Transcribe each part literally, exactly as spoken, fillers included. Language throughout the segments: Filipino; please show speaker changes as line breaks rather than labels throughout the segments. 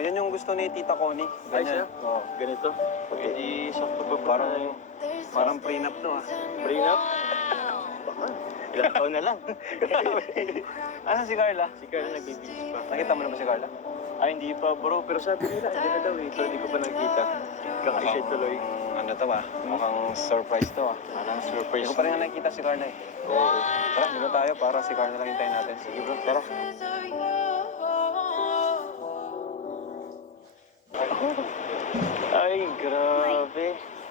yan yung gusto ni Tita Connie.
Ay, siya?
Ganyan.
Oo, ganito.
Okay.
Hindi sakto pa
Parang, parang prenup to ah.
Prenup? Baka. Ilang taon na lang.
Asan si Carla?
Si Carla nagbibigis pa.
Nakita mo na ba si Carla?
Ay, hindi pa bro. Pero sabi nila, hindi na daw eh. So, hindi ko pa nakita. Kakaisay tuloy.
Ano to ah? Mukhang surprise to ah.
Parang surprise.
Hindi ko pa rin nakikita si Carla eh.
Oo.
Tara, dito tayo para si Carla lang hintayin natin.
Sige bro, tara. Ay, grabe.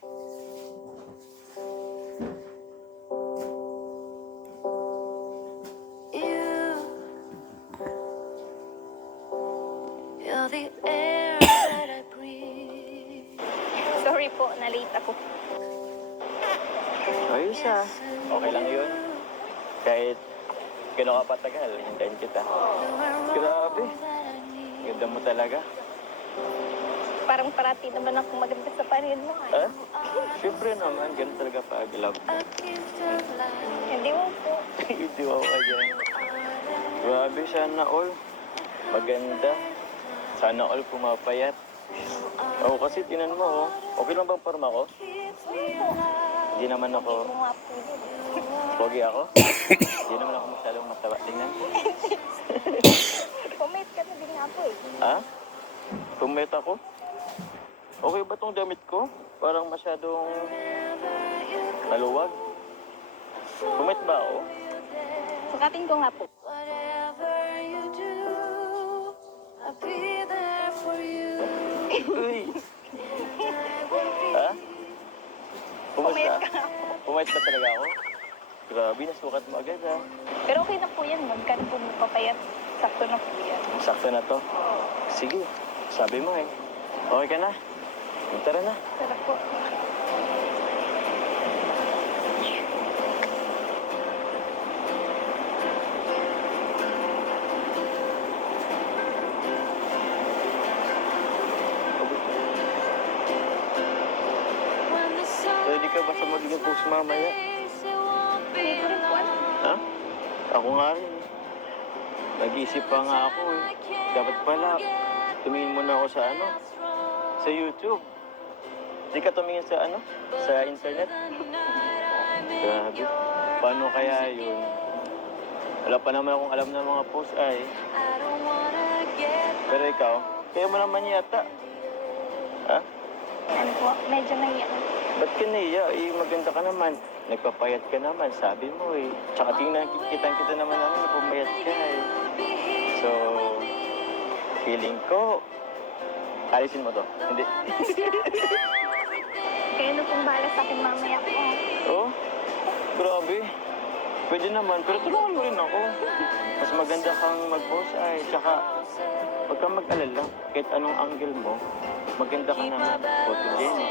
You're the air that I breathe.
Sorry po, na-late ako.
Ayos ah. Okay lang yun. Kahit gano'n ka patagal, hintayin kita. Grabe. Ganda mo talaga.
Parang parati naman ako maganda sa paningin mo.
Ha? Siyempre naman, ganun talaga pag love.
Hindi mo po.
Hindi ako ka dyan. Grabe, sana all. Maganda. Sana all pumapayat. Oo, kasi tinan mo, oh. Okay lang bang parma ko? Hindi naman ako...
Hindi mo nga po yun.
Pogi ako? Hindi naman ako masyadong mataba. Tingnan.
Pumate ka na din nga po eh.
Ha? Pumet ako? Okay ba tong damit ko? Parang masyadong maluwag. Pumet ba ako?
Sukatin ko nga po.
Whatever you do, I'll be there for you.
Uy! Ha? Pumet
Pumayat
ka?
ka.
Pumet ba talaga ako? Grabe, nasukat mo agad ha.
Pero okay na po yan. Magkano po mo papayat. Sakto na po yan.
Sakto na to. Sige, sabi mo eh. Okay ka na? Tara na.
Sarap po.
When the sun
Pwede ka ba sa magiging post mamaya?
rays, it won't be
Hindi ko rin po alam.
Ha? Ako nga rin eh. Nag-iisip pa nga ako eh. Dapat pala, tumingin muna ako sa ano? Sa YouTube. Di ka tumingin sa ano? Sa internet? Grabe. Paano kaya yun? Wala pa naman akong alam ng mga post ay.
I don't wanna get
Pero ikaw, kaya mo naman yata. Ha?
Ano po? Medyo nahiya na.
Ba't ka naiya? Eh, maganda ka naman. Nagpapayat ka naman, sabi mo eh. Tsaka tingnan, kitang-kita naman namin na pumayat ka eh. So, feeling ko, alisin mo to. Hindi.
Kayo na pong bahala sa akin mamaya po.
Oh, grabe. Pwede naman, pero tulungan mo rin ako. Mas maganda kang mag-post ay, tsaka huwag kang mag-alala. Kahit anong angle mo, maganda ka naman. Photogenic.